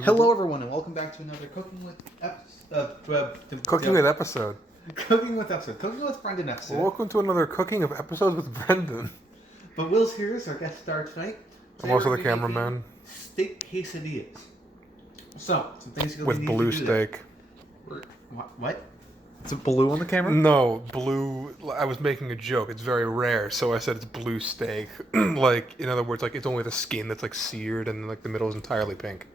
Hello, everyone, and welcome back to another Cooking with Cooking with episode. Cooking with Brendan episode. Welcome to another Cooking of episodes with Brendan. But Will's here as our guest star tonight. I'm also the cameraman. Steak quesadillas. So, some things you'll With need blue to do steak. What? Is it blue on the camera? No, blue. I was making a joke. It's very rare, so I said it's blue steak. Like, in other words, like it's only the skin that's like seared, and like the middle is entirely pink.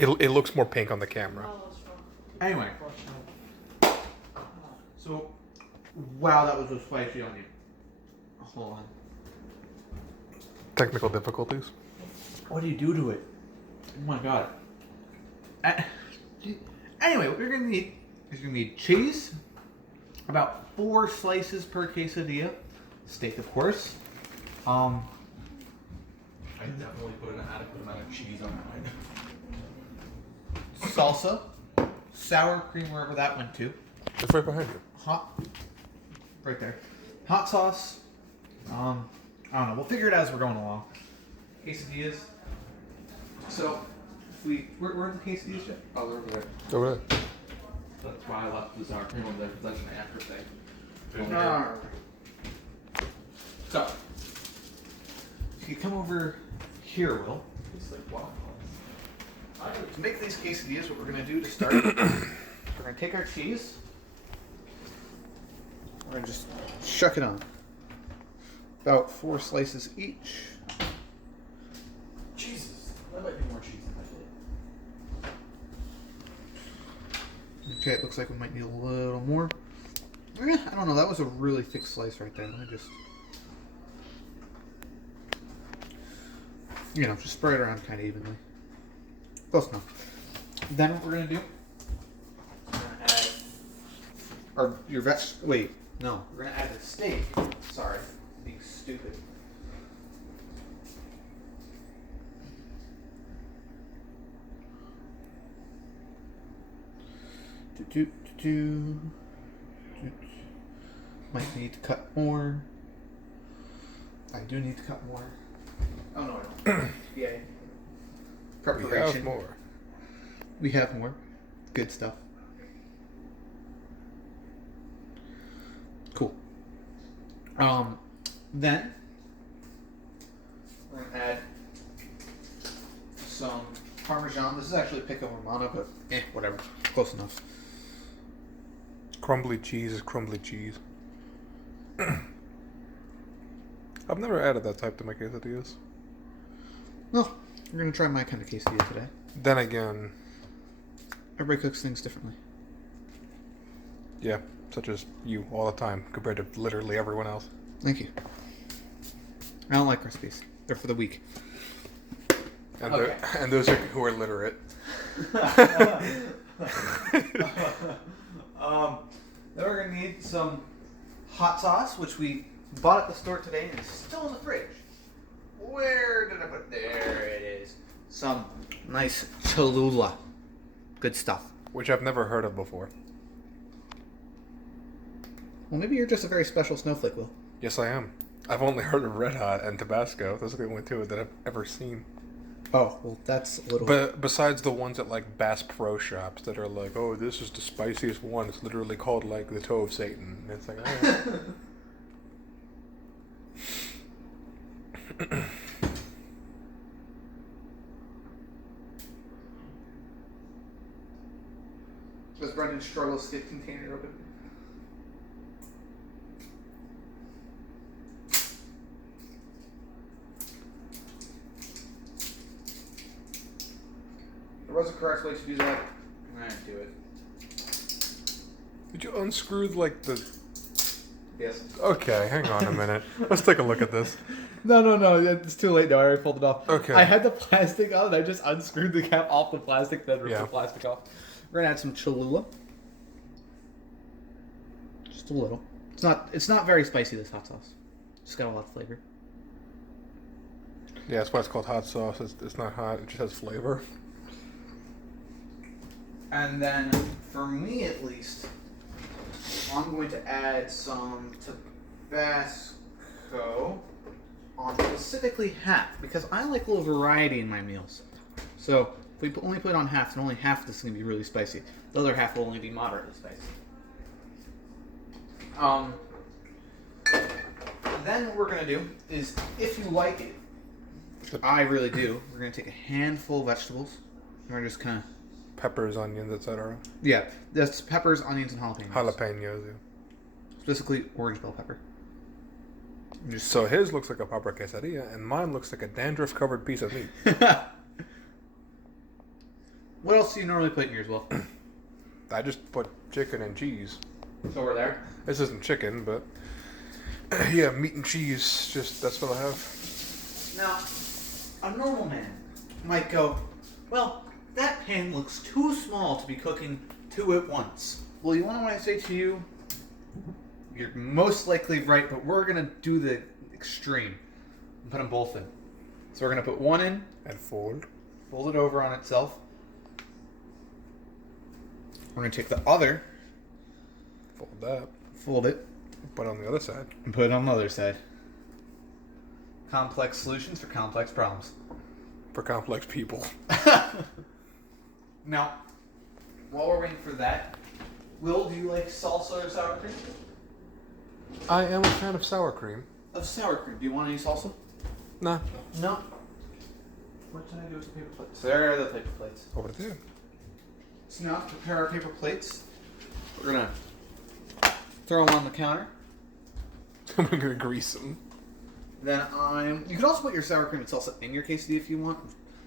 It looks more pink on the camera. Anyway. So, wow, that was a spicy onion. Hold on. Technical difficulties. What do you do to it? Oh my god. Anyway, what you're gonna need is you're gonna need cheese, about 4 slices per quesadilla, steak of course. I definitely put an adequate amount of cheese on mine. Salsa, sour cream wherever that went to, It's right behind you. right there. Hot sauce. I don't know. We'll figure it out as we're going along. Quesadillas. So, we're in the quesadillas yet? Oh, they're over there. Over there. That's why I left the sour cream over there, because that's an after thing. Alright. So, if you come over here, Will. It's like waffles. To make these quesadillas, what we're going to do to start, we're going to take our cheese. We're going to just shuck it on. About 4 slices each. Jesus, that might be more cheese than I thought. Okay, it looks like we might need a little more. I don't know, that was a really thick slice right there. Let me just... just spread it around kind of evenly. Close enough. Then what we're going to do... We're going to add... Wait, no. We're going to add the steak. Sorry, being stupid. Might need to cut more. I do need to cut more. Oh no, I don't. Yay. Preparation. We have more. We have more. Good stuff. Cool. Then we're gonna add some Parmesan. This is actually Pico Romano, but whatever. Close enough. Crumbly cheese is crumbly cheese. I've never added that type to my quesadillas. Well, we're gonna try my kind of quesadilla today. Then again, Everybody cooks things differently. yeah, such as you all the time compared to literally everyone else. Thank you. I don't like recipes. They're for the weak. And Okay. and those who are literate. Then we're gonna need some hot sauce, which we bought at the store today and is still in the fridge. Where did I put it? There it is. Some nice Cholula. Good stuff. Which I've never heard of before. Well, maybe you're just a very special snowflake, Will. Yes, I am. I've only heard of Red Hot and Tabasco. Those are the only two that I've ever seen. Oh, well, that's a little... But besides the ones at like Bass Pro Shops that are like, oh, this is the spiciest one. It's literally called like the toe of Satan. And it's like, oh. Does Brendan struggle to get container open? There was a correct way to do that. I didn't do it. Did you unscrew like the... Yes. Okay, hang on a minute. Let's take a look at this. No, it's too late now. I already pulled it off. Okay. I had the plastic on, and I just unscrewed the cap off the plastic, then ripped Yeah. the plastic off. We're gonna add some Cholula. Just a little. It's not very spicy, this hot sauce. It's got a lot of flavor. Yeah, that's why it's called hot sauce. It's not hot. It just has flavor. And then, for me at least, I'm going to add some Tabasco on specifically half, because I like a little variety in my meals. So if we only put it on half, then only half of this is going to be really spicy. The other half will only be moderately spicy. Then what we're going to do is, if you like it, I really do, we're going to take a handful of vegetables. And we're just kind of... Peppers, onions, etc. Yeah, that's peppers, onions, and jalapenos. Jalapenos, yeah. Specifically orange bell pepper. Just So his looks like a papa quesadilla, and mine looks like a dandruff-covered piece of meat. What else do you normally put in yours, Will? I just put chicken and cheese. So we're there. This isn't chicken, but yeah, meat and cheese. Just that's what I have. Now, a normal man might go, well, that pan looks too small to be cooking two at once. Well, you want to know what I say to you? You're most likely right, but we're going to do the extreme and put them both in. So we're going to put one in And fold. fold it over on itself. We're going to take the other, Fold that. fold it, Put it on the other side. and put it on the other side. Complex solutions for complex problems. For complex people. Now, while we're waiting for that, Will, do you like salsa or sour cream? I am a fan of sour cream. Of sour cream. Do you want any salsa? Nah. No. What can I do with the paper plates? There are the paper plates. Over to you. So now, to prepare our paper plates, we're going to throw them on the counter. I'm gonna grease them. Then you could also put your sour cream and salsa in your quesadilla if you want.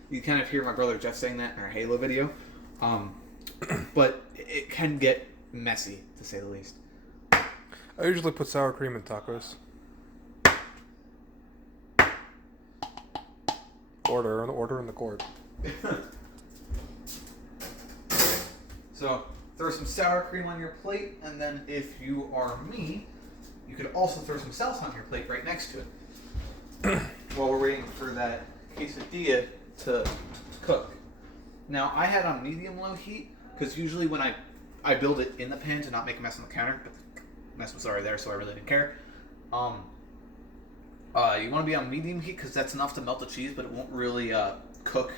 You kind of hear my brother Jeff saying that in our Halo video. But it can get messy, to say the least. I usually put sour cream in tacos. Order in the court. So, throw some sour cream on your plate, and then if you are me, you could also throw some salsa on your plate right next to it. While we're waiting for that quesadilla to cook. Now, I had on medium-low heat, because usually when I build it in the pan to not make a mess on the counter, but the mess was already there, so I really didn't care. You want to be on medium heat, because that's enough to melt the cheese, but it won't really cook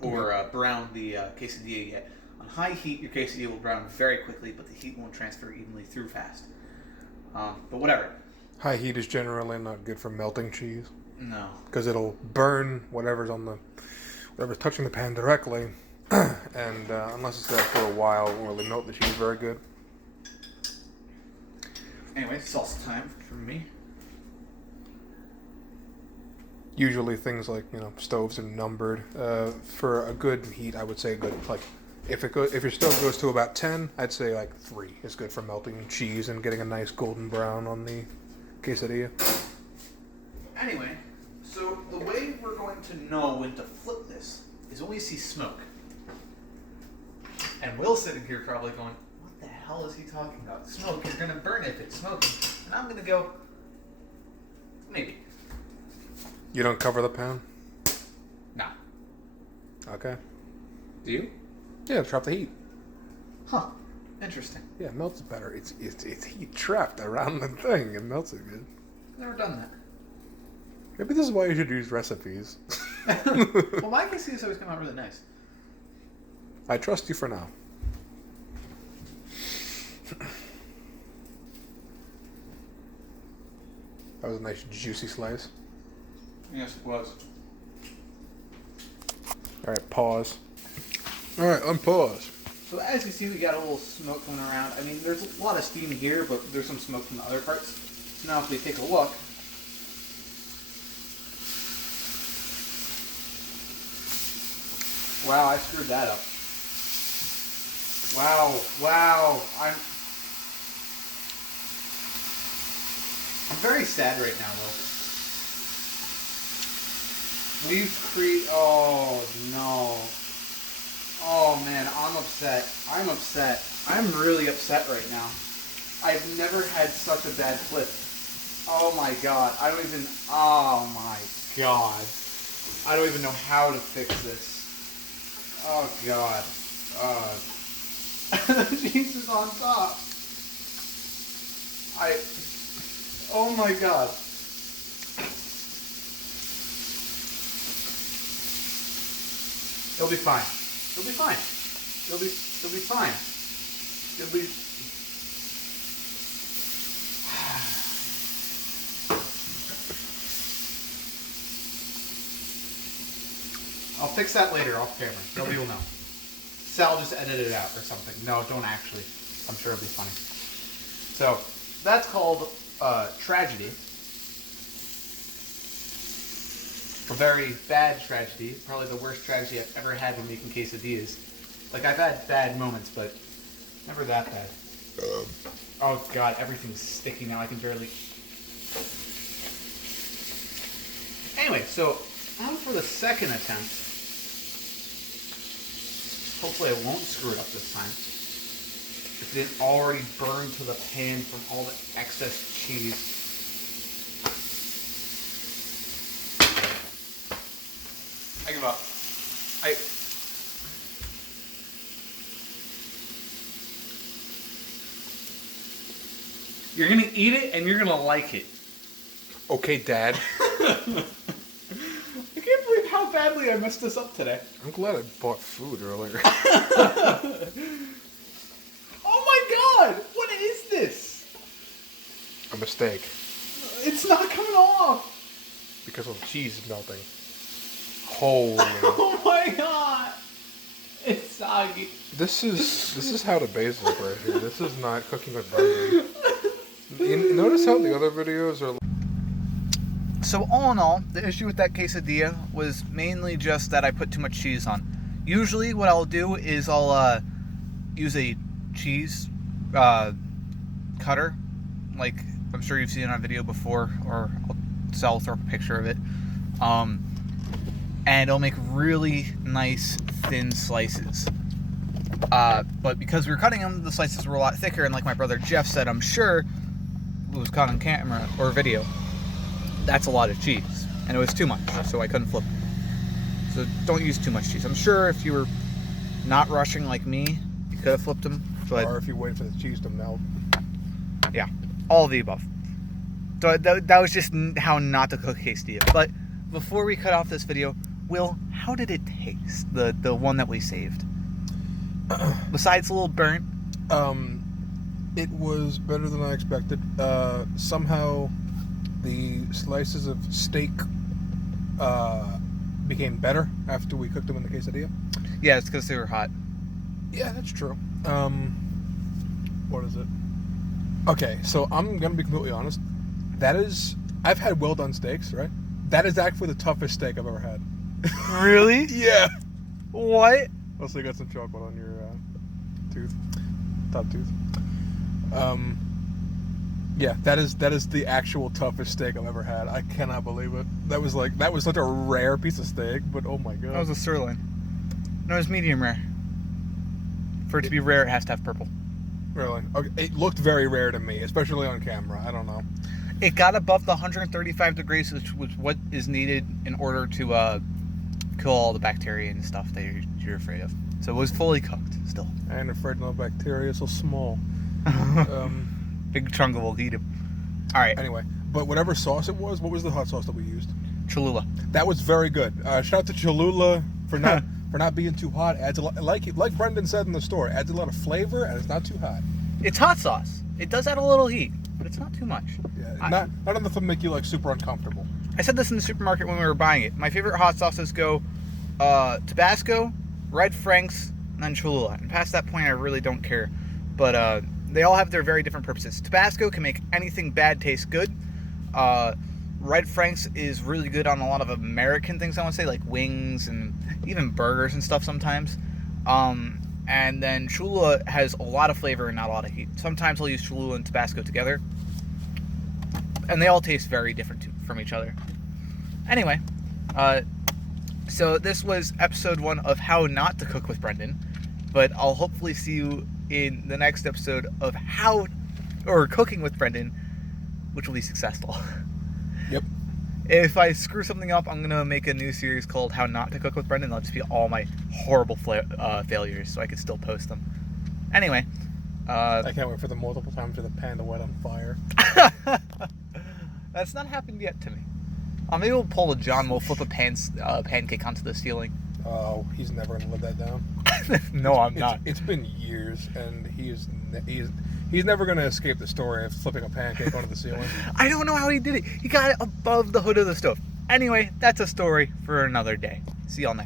or brown the quesadilla yet. On high heat, your quesadilla will brown very quickly, but the heat won't transfer evenly through fast. But whatever. High heat is generally not good for melting cheese. No. Because it'll burn whatever's touching the pan directly. And unless it's there for a while, it won't really melt the cheese very good. Anyway, salsa time for me. Usually things like, stoves are numbered. For a good heat, I would say if your stove goes to about 10, I'd say 3 is good for melting cheese and getting a nice golden brown on the quesadilla. Anyway, so the way we're going to know when to flip this is when we see smoke. And Will's sitting here probably going, what the hell is he talking about? Smoke is going to burn if it's smoking. And I'm going to go, maybe. You don't cover the pan? Nah. Okay. Do you? Yeah, drop the heat. Huh. Interesting. Yeah, it melts better. It's heat trapped around the thing. It melts it good. Never done that. Maybe this is why you should use recipes. Well, my quesadillas always come out really nice. I trust you for now. That was a nice juicy slice. Yes, it was. Alright, pause. Alright, unpause. So as you see, we got a little smoke going around. I mean, there's a lot of steam here, but there's some smoke from the other parts. So now if we take a look, wow, I screwed that up. Wow, I'm very sad right now, Will. Oh no. Oh man, I'm upset. I'm really upset right now. I've never had such a bad flip. Oh my god. Oh my god. I don't even know how to fix this. Oh god. The cheese is on top. Oh my god. It'll be fine. It'll be fine. It'll be fine. It'll be. I'll fix that later off camera. Nobody will know. Sal just edited it out or something. No, don't actually. I'm sure it'll be funny. So, that's called tragedy. A very bad tragedy. Probably the worst tragedy I've ever had when making quesadillas. Like, I've had bad moments, but never that bad. Oh god, everything's sticky now. I can barely... Anyway, so, on for the second attempt. Hopefully I won't screw it up this time. If it didn't already burn to the pan from all the excess cheese. I give up. You're gonna eat it and you're gonna like it. Okay, Dad. I can't believe how badly I messed this up today. I'm glad I bought food earlier. Oh my god! What is this? A mistake. It's not coming off! Because of the cheese melting. Holy. Oh my god! It's soggy. This is how to basic right here. This is not cooking with Brendan. Notice how the other videos are. So all in all, the issue with that quesadilla was mainly just that I put too much cheese on. Usually what I'll do is I'll use a cheese cutter, like I'm sure you've seen on a video before, or I'll throw up a picture of it. And it'll make really nice thin slices. But because we were cutting them, the slices were a lot thicker, and like my brother Jeff said, I'm sure it was caught on camera or video, that's a lot of cheese, and it was too much, so I couldn't flip it. So don't use too much cheese. I'm sure if you were not rushing like me, you could have flipped them, but Or if you wait for the cheese to melt. yeah, all of the above. So that was just how not to cook quesadilla. But before we cut off this video, Will, how did it taste? The one that we saved. Besides a little burnt. It was better than I expected. Somehow the slices of steak became better after we cooked them in the quesadilla. Yeah, it's because they were hot. Yeah, that's true. What is it? Okay, so I'm gonna be completely honest. I've had well done steaks, right? That is actually the toughest steak I've ever had. Really? Yeah. What? Also, you got some chocolate on your tooth, top tooth. Yeah, that is the actual toughest steak I've ever had. I cannot believe it. That was such a rare piece of steak, but oh my god. That was a sirloin. No, it was medium rare. For it to be rare, it has to have purple. Really? Okay, it looked very rare to me, especially on camera. I don't know. It got above the 135 degrees, which was what is needed in order to kill all the bacteria and stuff that you're afraid of. So it was fully cooked still. I ain't afraid of no bacteria, so small. Big chunk will eat him. All right. Anyway, but whatever sauce it was, what was the hot sauce that we used? Cholula. That was very good. Shout out to Cholula for not being too hot. Adds a lot, like Brendan said in the store, adds a lot of flavor and it's not too hot. It's hot sauce. It does add a little heat, but it's not too much. Yeah, not enough to make you like super uncomfortable. I said this in the supermarket when we were buying it. My favorite hot sauces go Tabasco, Red Frank's, and then Cholula. And past that point, I really don't care. But they all have their very different purposes. Tabasco can make anything bad taste good. Red Frank's is really good on a lot of American things, I want to say, like wings and even burgers and stuff sometimes. And then Cholula has a lot of flavor and not a lot of heat. Sometimes I'll use Cholula and Tabasco together. And they all taste very different from each other. Anyway, so this was episode 1 of How Not to Cook with Brendan. But I'll hopefully see you in the next episode of Cooking with Brendan, which will be successful. Yep. If I screw something up, I'm going to make a new series called How Not to Cook with Brendan. That'll just be all my horrible failures, so I can still post them. Anyway. I can't wait for the multiple times for the pan to wet on fire. That's not happened yet to me. Maybe we'll pull a John. We'll flip a pancake onto the ceiling. Oh, he's never gonna live that down. No, I'm not. It's been years, and he's never gonna escape the story of flipping a pancake onto the ceiling. I don't know how he did it. He got it above the hood of the stove. Anyway, that's a story for another day. See y'all next.